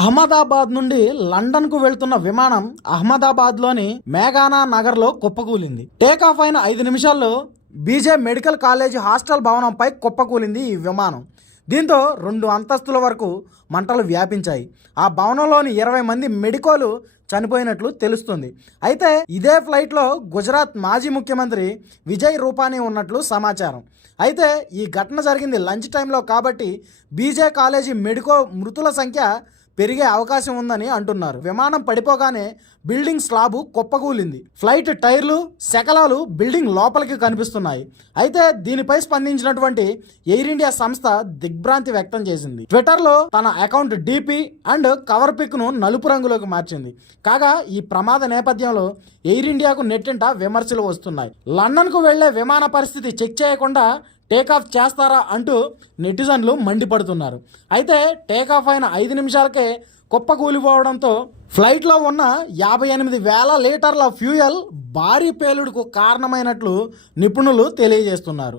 అహ్మదాబాద్ నుండి లండన్కు వెళ్తున్న విమానం అహ్మదాబాద్లోని మేఘానా నగర్లో కుప్పకూలింది. టేకాఫ్ అయిన ఐదు నిమిషాల్లో బీజే మెడికల్ కాలేజీ హాస్టల్ భవనంపై కుప్పకూలింది ఈ విమానం. దీంతో రెండు అంతస్తుల వరకు మంటలు వ్యాపించాయి. ఆ భవనంలోని ఇరవై మంది మెడికోలు చనిపోయినట్లు తెలుస్తుంది. అయితే ఇదే ఫ్లైట్లో గుజరాత్ మాజీ ముఖ్యమంత్రి విజయ్ రూపానీ ఉన్నట్లు సమాచారం. అయితే ఈ ఘటన జరిగింది లంచ్ టైంలో కాబట్టి బీజే కాలేజీ మెడికో మృతుల సంఖ్య పెరిగే అవకాశం ఉందని అంటున్నారు. విమానం పడిపోగానే బిల్డింగ్ స్లాబు కుప్పకూలింది. ఫ్లైట్ టైర్లు శకలాలు బిల్డింగ్ లోపలికి కనిపిస్తున్నాయి. అయితే దీనిపై స్పందించినటువంటి ఎయిర్ ఇండియా సంస్థ దిగ్భ్రాంతి వ్యక్తం చేసింది. ట్విట్టర్లో తన అకౌంట్ డిపి అండ్ కవర్ పిక్ను నలుపు రంగులోకి మార్చింది. కాగా ఈ ప్రమాద నేపథ్యంలో ఎయిర్ ఇండియాకు నెట్టింట విమర్శలు వస్తున్నాయి. లండన్కు వెళ్ళే విమాన పరిస్థితి చెక్ చేయకుండా టేకాఫ్ చేస్తారా అంటూ నెటిజన్లు మండిపడుతున్నారు. అయితే టేకాఫ్ అయిన ఐదు నిమిషాలకే కుప్ప కూలిపోవడంతో ఫ్లైట్లో ఉన్న యాభై ఎనిమిది వేల లీటర్ల ఫ్యూయల్ భారీ పేలుడుకు కారణమైనట్లు నిపుణులు తెలియజేస్తున్నారు.